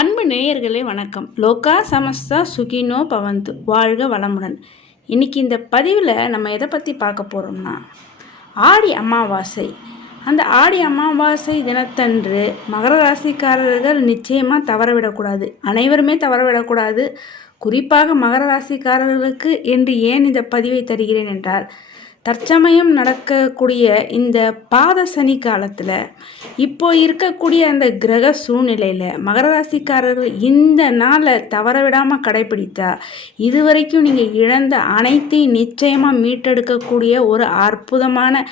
அன்பு நேயர்களே வணக்கம். லோகா சமஸ்தா சுகினோ பவந்து. வாழ்க வளமுடன். இன்னைக்கு இந்த பதிவில் நம்ம எதை பற்றி பார்க்க போகிறோம்னா ஆடி அமாவாசை. அந்த ஆடி அமாவாசை தினத்தன்று மகர ராசிக்காரர்கள் நிச்சயமாக தவறவிடக்கூடாது. அனைவருமே தவறவிடக்கூடாது. குறிப்பாக மகர ராசிக்காரர்களுக்கு என்று ஏன் இந்த பதிவை தருகிறேன் என்றால் தற்சமயம் நடக்கக்கூடிய இந்த பாத சனி காலத்தில் இப்போ இருக்கக்கூடிய அந்த கிரக சூழ்நிலையில் மகர ராசிக்காரர்கள் இந்த நாளை தவற விடாமல் கடைபிடித்தா இதுவரைக்கும் நீங்கள் இழந்த அனைத்தையும் நிச்சயமாக மீட்டெடுக்கக்கூடிய ஒரு அற்புதமான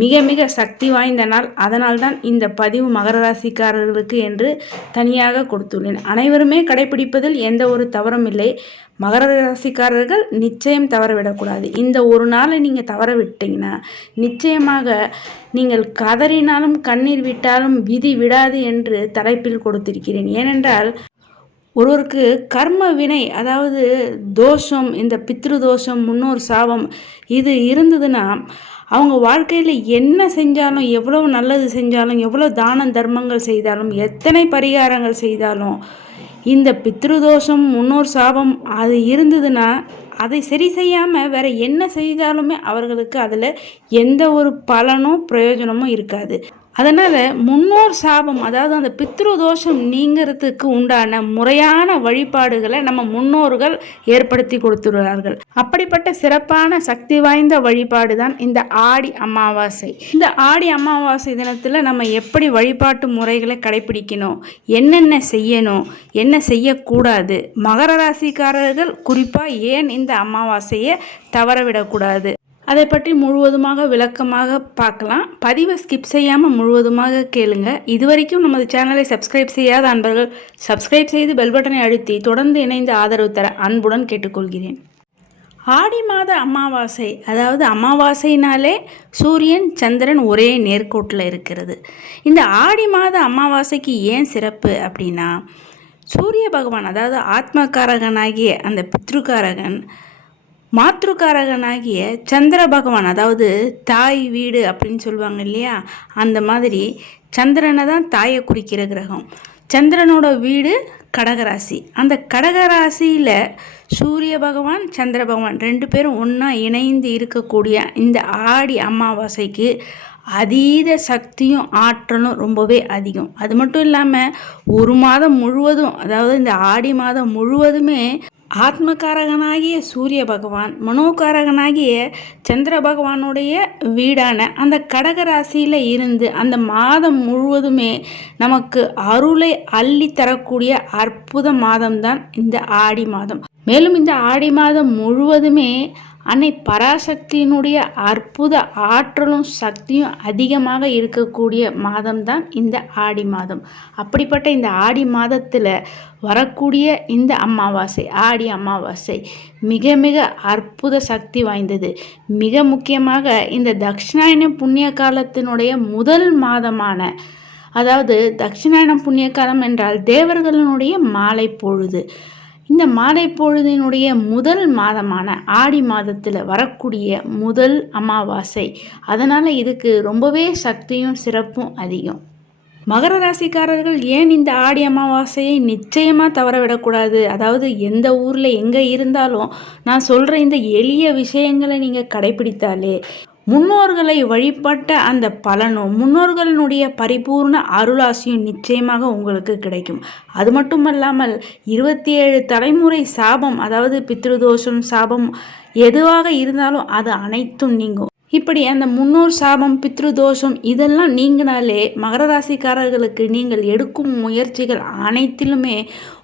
மிக மிக சக்தி வாய்ந்த நாள். அதனால்தான் இந்த பதிவு மகர ராசிக்காரர்களுக்கு என்று தனியாக கொடுத்துள்ளேன். அனைவருமே கடைபிடிப்பதில் எந்த ஒரு தவறும் இல்லை. மகர ராசிக்காரர்கள் நிச்சயம் தவற விடக்கூடாது இந்த ஒரு நாளை நீங்கள் தவற விட்டீங்கன்னா நிச்சயமாக நீங்கள் கதறினாலும் கண்ணீர் விட்டாலும் விதி விடாது என்று தலைப்பில் கொடுத்திருக்கிறேன். ஏனென்றால் ஒருவருக்கு கர்ம வினை அதாவது தோஷம் இந்த பித்ரு தோஷம் முன்னோர் சாபம் இது இருந்ததுன்னா அவங்க வாழ்க்கையில் என்ன செஞ்சாலும் எவ்வளோ நல்லது செஞ்சாலும் எவ்வளோ தான தர்மங்கள் செய்தாலும் எத்தனை பரிகாரங்கள் செய்தாலும் இந்த பித்ருதோஷம் முன்னோர் சாபம் அது இருந்ததுன்னா அதை சரி செய்யாமல் வேற என்ன செய்தாலுமே அவர்களுக்கு அதில் எந்த ஒரு பலனும் பிரயோஜனமும் இருக்காது. அதனால் முன்னோர் சாபம் அதாவது அந்த பித்ரு தோஷம் நீங்கிறதுக்கு உண்டான முறையான வழிபாடுகளை நம்ம முன்னோர்கள் ஏற்படுத்தி கொடுத்துருவார்கள் அப்படிப்பட்ட சிறப்பான சக்தி வாய்ந்த வழிபாடு தான் இந்த ஆடி அமாவாசை. இந்த ஆடி அமாவாசை தினத்தில் நம்ம எப்படி வழிபாட்டு முறைகளை கடைபிடிக்கணும்? என்னென்ன செய்யணும்? என்ன செய்யக்கூடாது? மகர ராசிக்காரர்கள் குறிப்பாக ஏன் இந்த அமாவாசையை தவறவிடக்கூடாது? அதை பற்றி முழுவதுமாக விளக்கமாக பார்க்கலாம். பதிவை ஸ்கிப் செய்யாமல் முழுவதுமாக கேளுங்க. இதுவரைக்கும் நமது சேனலை சப்ஸ்கிரைப் செய்யாத அன்பர்கள் சப்ஸ்கிரைப் செய்து பெல் பட்டனை அழுத்தி தொடர்ந்து இணைந்து ஆதரவு தர அன்புடன் கேட்டுக்கொள்கிறேன். ஆடி மாத அமாவாசை அதாவது அமாவாசைனாலே சூரியன் சந்திரன் ஒரே நேர்கோட்டில் இருக்கிறது. இந்த ஆடி மாத அமாவாசைக்கு ஏன் சிறப்பு அப்படின்னா சூரிய பகவான் அதாவது ஆத்மகாரகனாகிய அந்த பித்ருக்காரகன் மாத்ருக்காரகனாகிய சந்திர பகவான் அதாவது தாய் வீடு அப்படின்னு சொல்லுவாங்க இல்லையா? அந்த மாதிரி சந்திரனை தான் தாயை குறிக்கிற கிரகம். சந்திரனோட வீடு கடகராசி. அந்த கடகராசியில் சூரிய பகவான் சந்திர பகவான் ரெண்டு பேரும் ஒன்றா இணைந்து இருக்கக்கூடிய இந்த ஆடி அமாவாசைக்கு அதீத சக்தியும் ஆற்றலும் ரொம்பவே அதிகம். அது மட்டும் இல்லாமல் ஒரு மாதம் முழுவதும் அதாவது இந்த ஆடி மாதம் முழுவதுமே ஆத்மகாரகனாகிய சூரிய பகவான் மனோகாரகனாகிய சந்திர பகவானுடைய வீடான அந்த கடகராசியில் இருந்து அந்த மாதம் முழுவதுமே நமக்கு அருளை அள்ளி தரக்கூடிய அற்புத மாதம்தான் இந்த ஆடி மாதம். மேலும் இந்த ஆடி மாதம் முழுவதுமே அன்னை பராசக்தியினுடைய அற்புத ஆற்றலும் சக்தியும் அதிகமாக இருக்கக்கூடிய மாதம்தான் இந்த ஆடி மாதம். அப்படிப்பட்ட இந்த ஆடி மாதத்தில் வரக்கூடிய இந்த அமாவாசை ஆடி அமாவாசை மிக மிக அற்புத சக்தி வாய்ந்தது. மிக முக்கியமாக இந்த தட்சிணாயன புண்ணிய காலத்தினுடைய முதல் மாதமான அதாவது தட்சிணாயன புண்ணிய காலம் என்றால் தேவர்களினுடைய மாலை பொழுது. இந்த மாலை பொழுதினுடைய முதல் மாதமான ஆடி மாதத்தில் வரக்கூடிய முதல் அமாவாசை. அதனால் இதுக்கு ரொம்பவே சக்தியும் சிறப்பும் அதிகம். மகர ராசிக்காரர்கள் ஏன் இந்த ஆடி அமாவாசையை நிச்சயமாக தவற விடக்கூடாது? அதாவது எந்த ஊரில் எங்கே இருந்தாலும் நான் சொல்கிற இந்த எளிய விஷயங்களை நீங்கள் கடைபிடித்தாலே முன்னோர்களை வழிபட்ட அந்த பலனும் முன்னோர்களினுடைய பரிபூர்ண அருளாசியும் நிச்சயமாக உங்களுக்கு கிடைக்கும். அது மட்டுமல்லாமல் இருபத்தி ஏழு தலைமுறை சாபம் அதாவது பித்ருதோஷம் சாபம் எதுவாக இருந்தாலும் அது அனைத்தும் நீங்கும். இப்படி அந்த முன்னோர் சாபம் பித்ருதோஷம் இதெல்லாம் நீங்கினாலே மகர ராசிக்காரர்களுக்கு நீங்கள் எடுக்கும் முயற்சிகள் அனைத்திலுமே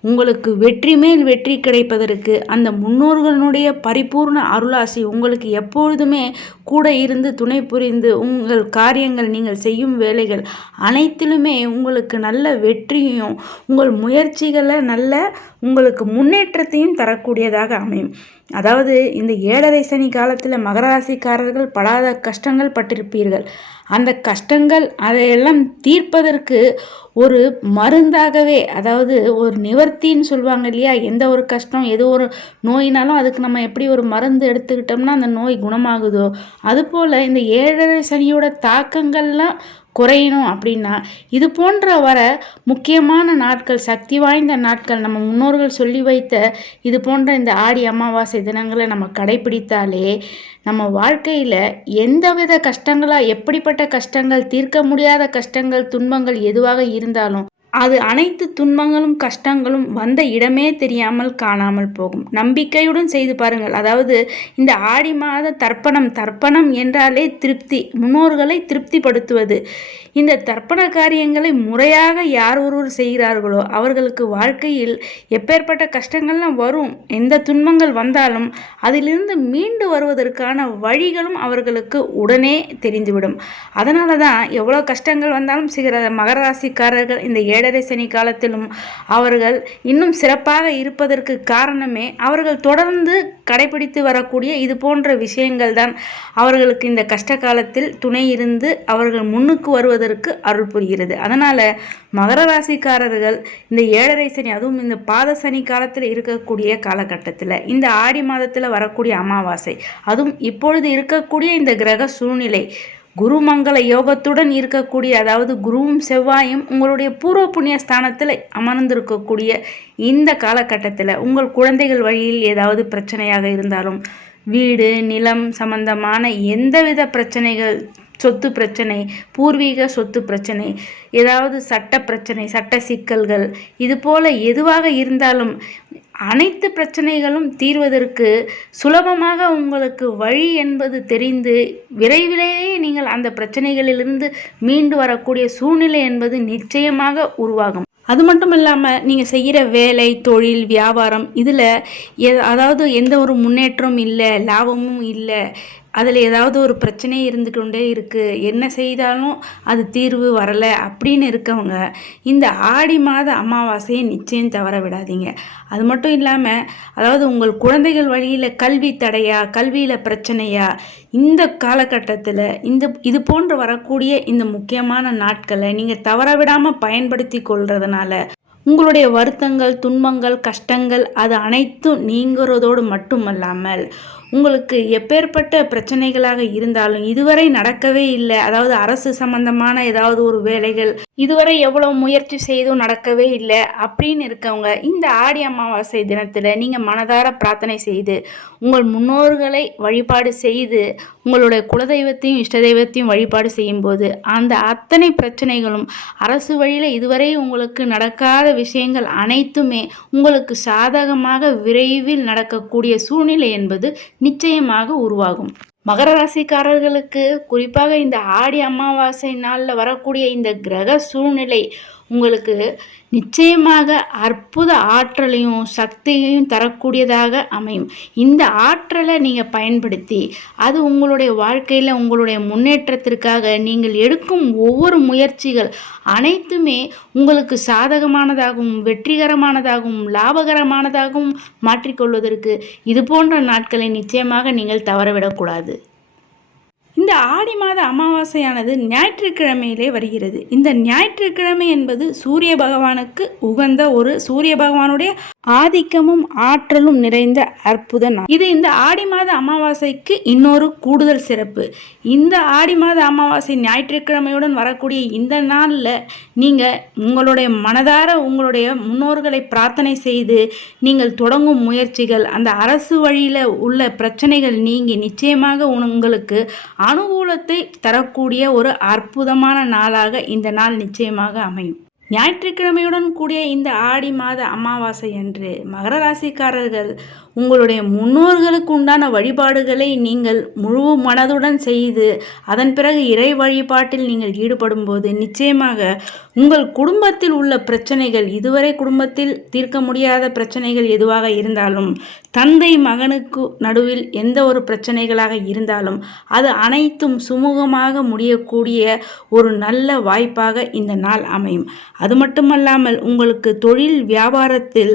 உங்களுக்கு வெற்றி மேல் வெற்றி கிடைப்பதற்கு அந்த முன்னோர்களுடைய பரிபூர்ண அருளாசி உங்களுக்கு எப்பொழுதுமே கூட இருந்து துணை புரிந்து உங்கள் காரியங்கள் நீங்கள் செய்யும் வேலைகள் அனைத்திலுமே உங்களுக்கு நல்ல வெற்றியும் உங்கள் முயற்சிகளை நல்ல உங்களுக்கு முன்னேற்றத்தையும் தரக்கூடியதாக அமையும். அதாவது இந்த ஏழரை சனி காலத்தில் மகராசிக்காரர்கள் படாத கஷ்டங்கள் பட்டிருப்பீர்கள். அந்த கஷ்டங்கள் அதையெல்லாம் தீர்ப்பதற்கு ஒரு மருந்தாகவே அதாவது ஒரு நிவர்த்தின்னு சொல்லுவாங்க இல்லையா? எந்த ஒரு கஷ்டம் எது ஒரு நோயினாலும் அதுக்கு நம்ம எப்படி ஒரு மருந்து எடுத்துக்கிட்டோம்னா அந்த நோய் குணமாகுதோ அதுபோல் இந்த ஏழரை சனியோட தாக்கங்கள்லாம் குறையணும் அப்படின்னா இது போன்ற வர முக்கியமான நாட்கள் சக்தி வாய்ந்த நாட்கள் நம்ம முன்னோர்கள் சொல்லி வைத்த இது போன்ற இந்த ஆடி அமாவாசை தினங்களை நம்ம கடைபிடித்தாலே நம்ம வாழ்க்கையில் எந்தவித கஷ்டங்களாக எப்படிப்பட்ட கஷ்டங்கள் தீர்க்க முடியாத கஷ்டங்கள் துன்பங்கள் எதுவாக இருந்தாலும் அது அனைத்து துன்பங்களும் கஷ்டங்களும் வந்த இடமே தெரியாமல் காணாமல் போகும். நம்பிக்கையுடன் செய்து பாருங்கள். அதாவது இந்த ஆடி மாத தர்ப்பணம் தர்ப்பணம் என்றாலே திருப்தி. முன்னோர்களை திருப்திப்படுத்துவது. இந்த தர்ப்பண காரியங்களை முறையாக யார் ஒருவர் செய்கிறார்களோ அவர்களுக்கு வாழ்க்கையில் எப்பேற்பட்ட கஷ்டங்கள்லாம் வரும் எந்த துன்பங்கள் வந்தாலும் அதிலிருந்து மீண்டு வருவதற்கான வழிகளும் அவர்களுக்கு உடனே தெரிந்துவிடும். அதனால தான் எவ்வளோ கஷ்டங்கள் வந்தாலும் சில மகராசிக்காரர்கள் இந்த ஏழை ஏழரை சனி காலத்திலும் அவர்கள் இன்னும் சிறப்பாக இருப்பதற்கு காரணமே அவர்கள் தொடர்ந்து கடைபிடித்து வரக்கூடிய இது போன்ற விஷயங்கள் தான் அவர்களுக்கு இந்த கஷ்ட காலத்தில் துணை இருந்து அவர்கள் முன்னுக்கு வருவதற்கு அருள் புரிகிறது. அதனால் மகர ராசிக்காரர்கள் இந்த ஏழரை சனி அதுவும் இந்த பாத சனி காலத்தில் இருக்கக்கூடிய காலகட்டத்தில் இந்த ஆடி மாதத்தில் வரக்கூடிய அமாவாசை அதுவும் இப்பொழுது இருக்கக்கூடிய இந்த கிரக சூழ்நிலை குருமங்கள யோகத்துடன் இருக்கக்கூடிய அதாவது குருவும் செவ்வாயும் உங்களுடைய பூர்வ புண்ணிய ஸ்தானத்தில் அமர்ந்திருக்கக்கூடிய இந்த காலகட்டத்தில் உங்கள் குழந்தைகள் வழியில் ஏதாவது பிரச்சனையாக இருந்தாலும் வீடு நிலம் சம்பந்தமான எந்தவித பிரச்சனைகள் சொத்து பிரச்சனை பூர்வீக சொத்து பிரச்சனை ஏதாவது சட்ட பிரச்சனை சட்ட சிக்கல்கள் இது போல் எதுவாக இருந்தாலும் அனைத்து பிரச்சனைகளும் தீர்வதற்கு சுலபமாக உங்களுக்கு வழி என்பது தெரிந்து விரைவிலேயே நீங்கள் அந்த பிரச்சனைகளிலிருந்து மீண்டு வரக்கூடிய சூழ்நிலை என்பது நிச்சயமாக உருவாகும். அது மட்டும் இல்லாமல் நீங்கள் செய்கிற வேலை தொழில் வியாபாரம் இதில் எ அதாவது எந்த ஒரு முன்னேற்றமும் இல்லை லாபமும் இல்லை அதில் ஏதாவது ஒரு பிரச்சனை இருந்துக்கொண்டே இருக்குது என்ன செய்தாலும் அது தீர்வு வரலை அப்படின்னு இருக்கவங்க இந்த ஆடி மாத அமாவாசையை நிச்சயம் தவற விடாதீங்க. அது மட்டும் இல்லாமல் அதாவது உங்கள் குழந்தைகள் வழியில் கல்வி தடையா கல்வியில் பிரச்சனையா இந்த காலகட்டத்தில் இந்த இது போன்று வரக்கூடிய இந்த முக்கியமான நாட்களை நீங்கள் தவற விடாமல் பயன்படுத்தி கொள்றதுனால உங்களுடைய வருத்தங்கள் துன்பங்கள் கஷ்டங்கள் அது அனைத்தும் நீங்கிறதோடு மட்டுமல்லாமல் உங்களுக்கு எப்பேற்பட்ட பிரச்சனைகளாக இருந்தாலும் இதுவரை நடக்கவே இல்லை. அதாவது அரசு சம்பந்தமான ஏதாவது ஒரு வேலைகள் இதுவரை எவ்வளோ முயற்சி செய்தும் நடக்கவே இல்லை அப்படின்னு இருக்கவங்க இந்த ஆடி அமாவாசை தினத்தில் நீங்கள் மனதார பிரார்த்தனை செய்து உங்கள் முன்னோர்களை வழிபாடு செய்து உங்களுடைய குலதெய்வத்தையும் இஷ்ட தெய்வத்தையும் வழிபாடு செய்யும்போது அந்த அத்தனை பிரச்சனைகளும் அரசு வழியில் இதுவரை உங்களுக்கு நடக்காத விஷயங்கள் அனைத்துமே உங்களுக்கு சாதகமாக விரைவில் நடக்கக்கூடிய சூழ்நிலை என்பது நிச்சயமாக உருவாகும். மகர ராசிக்காரர்களுக்கு குறிப்பாக இந்த ஆடி அமாவாசை நாளில் வரக்கூடிய இந்த கிரக சூழ்நிலை உங்களுக்கு நிச்சயமாக அற்புத ஆற்றலையும் சக்தியையும் தரக்கூடியதாக அமையும். இந்த ஆற்றலை நீங்கள் பயன்படுத்தி அது உங்களுடைய வாழ்க்கையில் உங்களுடைய முன்னேற்றத்திற்காக நீங்கள் எடுக்கும் ஒவ்வொரு முயற்சிகள் அனைத்துமே உங்களுக்கு சாதகமானதாகவும் வெற்றிகரமானதாகவும் லாபகரமானதாகவும் மாற்றிக்கொள்வதற்கு இது போன்ற நாட்களை நிச்சயமாக நீங்கள் தவறவிடக்கூடாது. இந்த ஆடி மாத அமாவாசையானது ஞாயிற்றுக்கிழமையிலே வருகிறது. இந்த ஞாயிற்றுக்கிழமை என்பது சூரிய பகவானுக்கு உகந்த ஒரு சூரிய பகவானுடைய ஆதிக்கமும் ஆற்றலும் நிறைந்த அற்புத நாள். இது இந்த ஆடி மாத அமாவாசைக்கு இன்னொரு கூடுதல் சிறப்பு. இந்த ஆடி மாத அமாவாசை ஞாயிற்றுக்கிழமையுடன் வரக்கூடிய இந்த நாளில் நீங்கள் உங்களுடைய மனதார உங்களுடைய முன்னோர்களை பிரார்த்தனை செய்து நீங்கள் தொடங்கும் முயற்சிகள் அந்த அரசு வழியில் உள்ள பிரச்சனைகள் நீங்கி நிச்சயமாக உங்களுக்கு அனுகூலத்தை தரக்கூடிய ஒரு அற்புதமான நாளாக இந்த நாள் நிச்சயமாக அமையும். ஞாயிற்றுக்கிழமையுடன் கூடிய இந்த ஆடி மாத அமாவாசை அன்று மகர ராசிக்காரர்கள் உங்களுடைய முன்னோர்களுக்கு உண்டான வழிபாடுகளை நீங்கள் முழு மனதுடன் செய்து அதன் பிறகு இறை வழிபாட்டில் நீங்கள் ஈடுபடும் போது நிச்சயமாக உங்கள் குடும்பத்தில் உள்ள பிரச்சனைகள் இதுவரை குடும்பத்தில் தீர்க்க முடியாத பிரச்சனைகள் எதுவாக இருந்தாலும் தந்தை மகனுக்கு நடுவில் எந்த ஒரு பிரச்சனைகளாக இருந்தாலும் அது அனைத்தும் சுமூகமாக முடியக்கூடிய ஒரு நல்ல வாய்ப்பாக இந்த நாள் அமையும். அது மட்டுமல்லாமல் உங்களுக்கு தொழில் வியாபாரத்தில்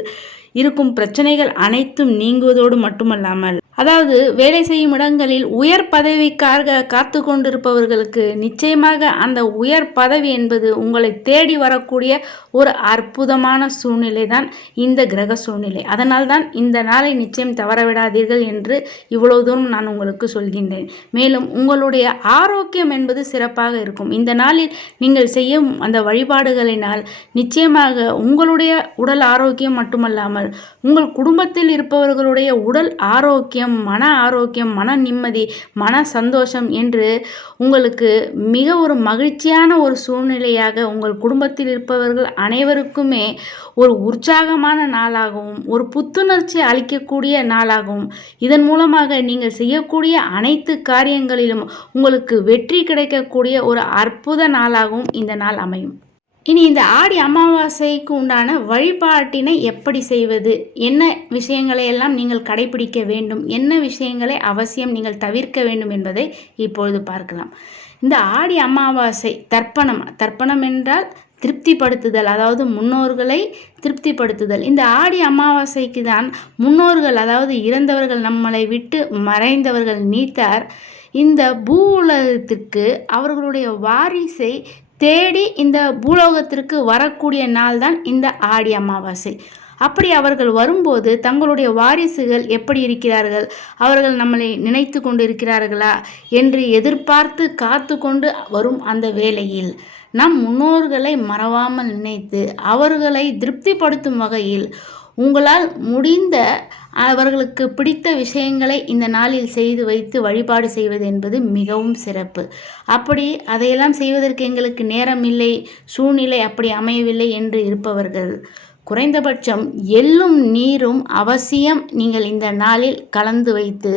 இருக்கும் பிரச்சனைகள் அனைத்தும் நீங்குவதோடு மட்டுமல்லாமல் அதாவது வேலை செய்யும் இடங்களில் உயர் பதவிக்காக காத்து கொண்டிருப்பவர்களுக்கு நிச்சயமாக அந்த உயர் பதவி என்பது உங்களை தேடி வரக்கூடிய ஒரு அற்புதமான சூழ்நிலை தான் இந்த கிரக சூழ்நிலை. அதனால் தான் இந்த நாளை நிச்சயம் தவறவிடாதீர்கள் என்று இவ்வளவு தூரம் நான் உங்களுக்கு சொல்கின்றேன். மேலும் உங்களுடைய ஆரோக்கியம் என்பது சிறப்பாக இருக்கும். இந்த நாளில் நீங்கள் செய்யும் அந்த வழிபாடுகளினால் நிச்சயமாக உங்களுடைய உடல் ஆரோக்கியம் மட்டுமல்லாமல் உங்கள் குடும்பத்தில் இருப்பவர்களுடைய உடல் ஆரோக்கியம் மன ஆரோக்கியம் மன நிம்மதி மன சந்தோஷம் என்று உங்களுக்கு மிக ஒரு மகிழ்ச்சியான ஒரு சூழ்நிலையாக உங்கள் குடும்பத்தில் இருப்பவர்கள் அனைவருக்குமே ஒரு உற்சாகமான நாளாகவும் ஒரு புத்துணர்ச்சி அளிக்கக்கூடிய நாளாகவும் இதன் மூலமாக நீங்கள் செய்யக்கூடிய அனைத்து காரியங்களிலும் உங்களுக்கு வெற்றி கிடைக்கக்கூடிய ஒரு அற்புத நாளாகவும் இந்த நாள் அமையும். இனி இந்த ஆடி அமாவாசைக்கு உண்டான வழிபாட்டினை எப்படி செய்வது? என்ன விஷயங்களை எல்லாம் நீங்கள் கடைபிடிக்க வேண்டும்? என்ன விஷயங்களை அவசியம் நீங்கள் தவிர்க்க வேண்டும் என்பதை இப்பொழுது பார்க்கலாம். இந்த ஆடி அமாவாசை தர்ப்பணம். தர்ப்பணம் என்றால் திருப்திப்படுத்துதல் அதாவது முன்னோர்களை திருப்திப்படுத்துதல். இந்த ஆடி அமாவாசைக்கு தான் முன்னோர்கள் அதாவது இறந்தவர்கள் நம்மளை விட்டு மறைந்தவர்கள் நீத்தார். இந்த பூ உலகத்துக்கு அவர்களுடைய வாரிசை தேடி இந்த பூலோகத்திற்கு வரக்கூடிய நாள் தான் இந்த ஆடி அமாவாசை. அப்படி அவர்கள் வரும்போது தங்களுடைய வாரிசுகள் எப்படி இருக்கிறார்கள்? அவர்கள் நம்மளை நினைத்து கொண்டு இருக்கிறார்களா என்று எதிர்பார்த்து காத்து கொண்டு வரும் அந்த வேளையில் நம் முன்னோர்களை மறவாமல் நினைத்து அவர்களை திருப்திப்படுத்தும் வகையில் உங்களால் முடிந்த அவர்களுக்கு பிடித்த விஷயங்களை இந்த நாளில் செய்து வைத்து வழிபாடு செய்வது என்பது மிகவும் சிறப்பு. அப்படி அதையெல்லாம் செய்வதற்கு எங்களுக்கு நேரம் இல்லை சூழ்நிலை அப்படி அமையவில்லை என்று இருப்பவர்கள். குறைந்தபட்சம் எள்ளும் நீரும் அவசியம் நீங்கள் இந்த நாளில் கலந்து வைத்து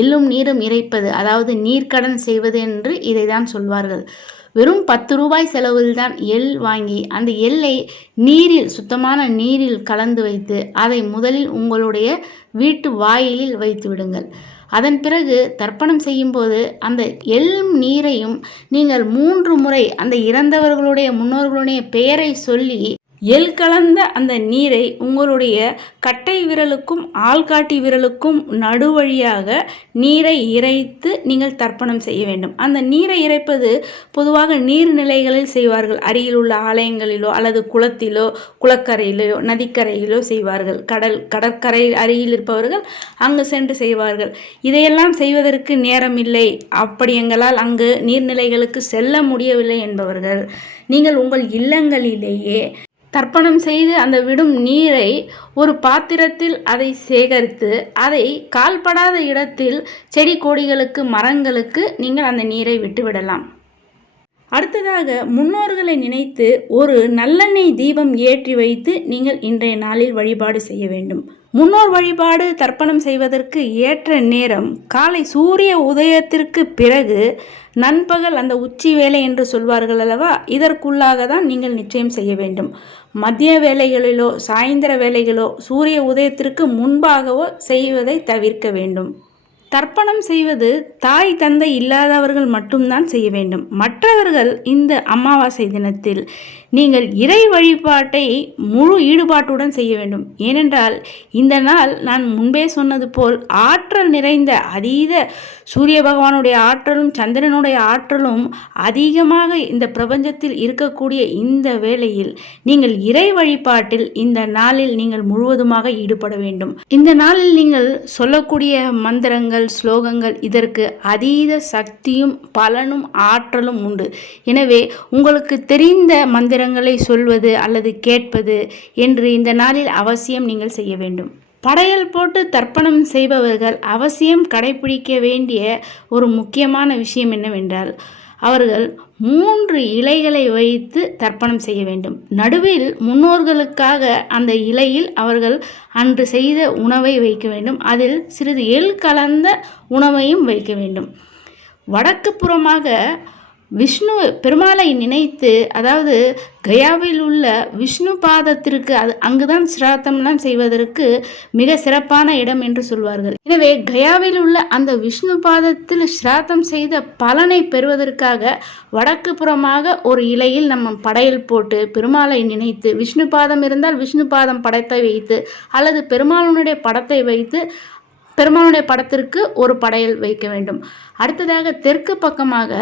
எள்ளும் நீரும் இறைப்பது அதாவது நீர்க்கடன் செய்வது என்று இதை தான் சொல்வார்கள். வெறும் பத்து ரூபாய் செலவில் தான் எள் வாங்கி அந்த எள்ளை நீரில் சுத்தமான நீரில் கலந்து வைத்து அதை முதலில் உங்களுடைய வீட்டு வாயிலில் வைத்து விடுங்கள். அதன் பிறகு தர்ப்பணம் செய்யும்போது அந்த எள் நீரையும் நீங்கள் மூன்று முறை அந்த இறந்தவர்களுடைய முன்னோர்களுடைய பெயரை சொல்லி எல் கலந்த அந்த நீரை உங்களுடைய கட்டை விரலுக்கும் ஆள்காட்டி விரலுக்கும் நடுவழியாக நீரை இறைத்து நீங்கள் தர்ப்பணம் செய்ய வேண்டும். அந்த நீரை இறைப்பது பொதுவாக நீர்நிலைகளில் செய்வார்கள். அருகில் உள்ள ஆலயங்களிலோ அல்லது குளத்திலோ குளக்கரையிலோ நதிக்கரையிலோ செய்வார்கள். கடல் கடற்கரை அருகில் இருப்பவர்கள் அங்கு சென்று செய்வார்கள். இதையெல்லாம் செய்வதற்கு நேரம் இல்லை அப்படி எங்களால் அங்கு நீர்நிலைகளுக்கு செல்ல முடியவில்லை என்பவர்கள். நீங்கள் உங்கள் இல்லங்களிலேயே தர்ப்பணம் செய்து அந்த விடும் நீரை ஒரு பாத்திரத்தில் அதை சேகரித்து அதை கால்படாத இடத்தில் செடி கொடிகளுக்கு மரங்களுக்கு நீங்கள் அந்த நீரை விட்டுவிடலாம். அடுத்ததாக முன்னோர்களை நினைத்து ஒரு நல்லெண்ணெய் தீபம் ஏற்றி வைத்து நீங்கள் இன்றைய நாளில் வழிபாடு செய்ய வேண்டும். முன்னோர் வழிபாடு தர்ப்பணம் செய்வதற்கு ஏற்ற நேரம் காலை சூரிய உதயத்திற்கு பிறகு நண்பகல் அந்த உச்சி வேலை என்று சொல்வார்கள் அல்லவா? இதற்குள்ளாக தான் நீங்கள் நிச்சயம் செய்ய வேண்டும். மதிய வேலைகளிலோ சாயந்தர வேலைகளோ சூரிய உதயத்திற்கு முன்பாகவோ செய்வதை தவிர்க்க வேண்டும். தர்ப்பணம் செய்வது தாய் தந்தை இல்லாதவர்கள் மட்டும்தான் செய்ய வேண்டும். மற்றவர்கள் இந்த அமாவாசை தினத்தில் நீங்கள் இறை வழிபாட்டை முழு ஈடுபாட்டுடன் செய்ய வேண்டும். ஏனென்றால் இந்த நாள் நான் முன்பே சொன்னது போல் ஆற்றல் நிறைந்த அதீத சூரிய பகவானுடைய ஆற்றலும் சந்திரனுடைய ஆற்றலும் அதிகமாக இந்த பிரபஞ்சத்தில் இருக்கக்கூடிய இந்த வேளையில் நீங்கள் இறை வழிபாட்டில் இந்த நாளில் நீங்கள் முழுவதுமாக ஈடுபட வேண்டும். இந்த நாளில் நீங்கள் சொல்லக்கூடிய மந்திரங்கள் ஸ்லோகங்கள் இதற்கு அதீத சக்தியும் பலனும் ஆற்றலும் உண்டு. எனவே உங்களுக்கு தெரிந்த மந்திர மந்திரங்களை சொல்வது அல்லது கேட்பது என்று இந்த நாளில் அவசியம் நீங்கள் செய்ய வேண்டும். படையல் போட்டு தர்ப்பணம் செய்பவர்கள் அவசியம் கடைபிடிக்க வேண்டிய ஒரு முக்கியமான விஷயம் என்னவென்றால் அவர்கள் மூன்று இலைகளை வைத்து தர்ப்பணம் செய்ய வேண்டும். நடுவில் முன்னோர்களுக்காக அந்த இலையில் அவர்கள் அன்று செய்த உணவை வைக்க வேண்டும். அதில் சிறிது எள் கலந்த உணவையும் வைக்க வேண்டும். வடக்கு புறமாக விஷ்ணு பெருமாளை நினைத்து அதாவது கயாவில் உள்ள விஷ்ணு பாதத்திற்கு அது அங்குதான் சிராத்தம்லாம் செய்வதற்கு மிக சிறப்பான இடம் என்று சொல்வார்கள். எனவே கயாவில் உள்ள அந்த விஷ்ணு பாதத்தில் சிராத்தம் செய்த பலனை பெறுவதற்காக வடக்கு புறமாக ஒரு இலையில் நம்ம படையல் போட்டு பெருமாளை நினைத்து விஷ்ணு பாதம் இருந்தால் விஷ்ணு பாதம் படத்தை வைத்து அல்லது பெருமாளுடைய படத்தை வைத்து பெருமானுடைய படத்திற்கு ஒரு படையல் வைக்க வேண்டும். அடுத்ததாக தெற்கு பக்கமாக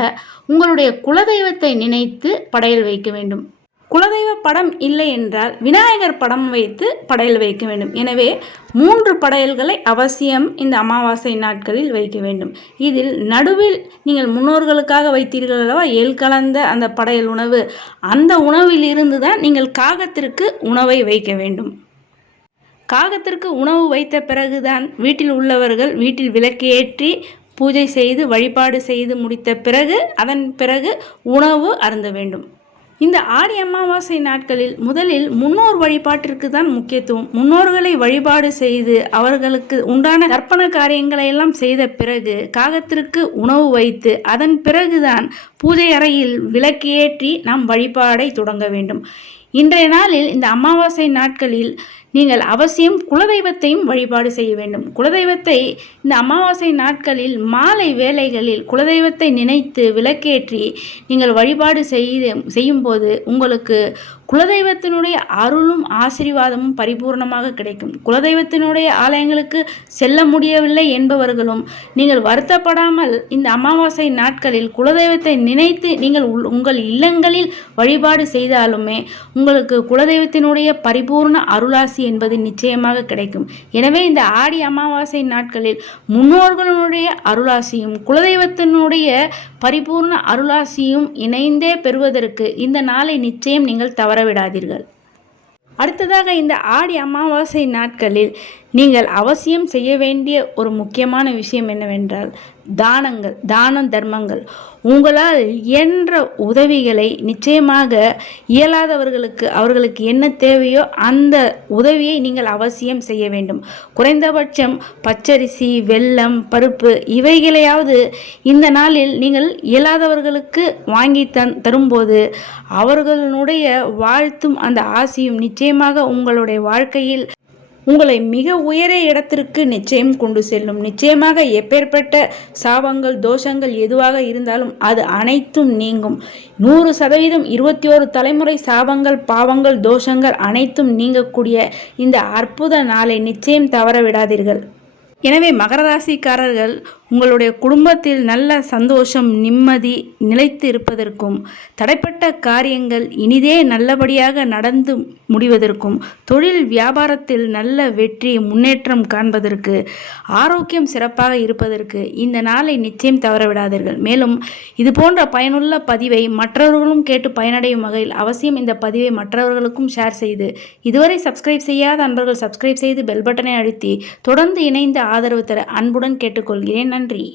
உங்களுடைய குலதெய்வத்தை நினைத்து படையல் வைக்க வேண்டும். குலதெய்வ படம் இல்லை என்றால் விநாயகர் படம் வைத்து படையல் வைக்க வேண்டும். எனவே மூன்று படையல்களை அவசியம் இந்த அமாவாசை நாட்களில் வைக்க வேண்டும். இதில் நடுவில் நீங்கள் முன்னோர்களுக்காக வைத்தீர்கள் அல்லவா? எல் கலந்த அந்த படையல் உணவு. அந்த உணவில் இருந்து தான் நீங்கள் காகத்திற்கு உணவை வைக்க வேண்டும். காகத்திற்கு உணவு வைத்த பிறகுதான் வீட்டில் உள்ளவர்கள் வீட்டில் விளக்கேற்றி பூஜை செய்து வழிபாடு செய்து முடித்த பிறகு அதன் பிறகு உணவு அருந்த வேண்டும். இந்த ஆடி அமாவாசை நாட்களில் முதலில் முன்னோர் வழிபாட்டிற்கு தான் முக்கியத்துவம். முன்னோர்களை வழிபாடு செய்து அவர்களுக்கு உண்டான தர்ப்பண காரியங்களை எல்லாம் செய்த பிறகு காகத்திற்கு உணவு வைத்து அதன் பிறகுதான் பூஜை அறையில் விளக்கேற்றி நாம் வழிபாடை தொடங்க வேண்டும். இன்றைய நாளில் இந்த அமாவாசை நாட்களில் நீங்கள் அவசியம் குலதெய்வத்தையும் வழிபாடு செய்ய வேண்டும். குலதெய்வத்தை இந்த அமாவாசை நாட்களில் மாலை வேளைகளில் குலதெய்வத்தை நினைத்து விளக்கேற்றி நீங்கள் வழிபாடு செய்து செய்யும்போது உங்களுக்கு குலதெய்வத்தினுடைய அருளும் ஆசீர்வாதமும் பரிபூர்ணமாக கிடைக்கும். குலதெய்வத்தினுடைய ஆலயங்களுக்கு செல்ல முடியவில்லை என்பவர்களும் நீங்கள் வருத்தப்படாமல் இந்த அமாவாசை நாட்களில் குலதெய்வத்தை நினைத்து நீங்கள் உங்கள் இல்லங்களில் வழிபாடு செய்தாலுமே உங்களுக்கு குலதெய்வத்தினுடைய பரிபூர்ண அருளாசி என்பது நிச்சயமாக கிடைக்கும். எனவே இந்த ஆடி அமாவாசை நாட்களில் முன்னோர்களுடைய அருளாசியும் குலதெய்வத்தினுடைய பரிபூர்ண அருளாசியும் இணைந்தே பெறுவதற்கு இந்த நாளை நிச்சயம் நீங்கள் தவற தவறவிடாதீர்கள் அடுத்ததாக இந்த ஆடி அமாவாசை நாட்களில் நீங்கள் அவசியம் செய்ய வேண்டிய ஒரு முக்கியமான விஷயம் என்னவென்றால் தானங்கள் தானம் தர்மங்கள். உங்களால் இயன்ற உதவிகளை நிச்சயமாக இயலாதவர்களுக்கு அவர்களுக்கு என்ன தேவையோ அந்த உதவியை நீங்கள் அவசியம் செய்ய வேண்டும். குறைந்தபட்சம் பச்சரிசி வெல்லம் பருப்பு இவைகளையாவது இந்த நாளில் நீங்கள் இயலாதவர்களுக்கு வாங்கி தன் தரும்போது அவர்களுடைய வாழ்த்தும் அந்த ஆசையும் நிச்சயமாக உங்களுடைய வாழ்க்கையில் உங்களை மிக உயர இடத்திற்கு நிச்சயம் கொண்டு செல்லும். நிச்சயமாக எப்பேற்பட்ட சாபங்கள் தோஷங்கள் எதுவாக இருந்தாலும் அது அனைத்தும் நீங்கும். நூறு சதவீதம் இருபத்தி ஓரு தலைமுறை சாபங்கள் பாவங்கள் தோஷங்கள் அனைத்தும் நீங்கக்கூடிய இந்த அற்புத நாளை நிச்சயம் தவற விடாதீர்கள். எனவே மகர ராசிக்காரர்கள் உங்களுடைய குடும்பத்தில் நல்ல சந்தோஷம் நிம்மதி நிலைத்து இருப்பதற்கும் தடைப்பட்ட காரியங்கள் இனிதே நல்லபடியாக நடந்து முடிவதற்கும் தொழில் வியாபாரத்தில் நல்ல வெற்றி முன்னேற்றம் காண்பதற்கு ஆரோக்கியம் சிறப்பாக இருப்பதற்கு இந்த நாளை நிச்சயம் தவறவிடாதீர்கள். மேலும் இது போன்ற பயனுள்ள பதிவை மற்றவர்களும் கேட்டு பயனடையும் வகையில் அவசியம் இந்த பதிவை மற்றவர்களுக்கும் ஷேர் செய்து இதுவரை சப்ஸ்கிரைப் செய்யாத அன்பர்கள் சப்ஸ்கிரைப் செய்து பெல் பட்டனை அழுத்தி தொடர்ந்து இணைந்து ஆதரவு தர அன்புடன் கேட்டுக்கொள்கிறேன். நன்றி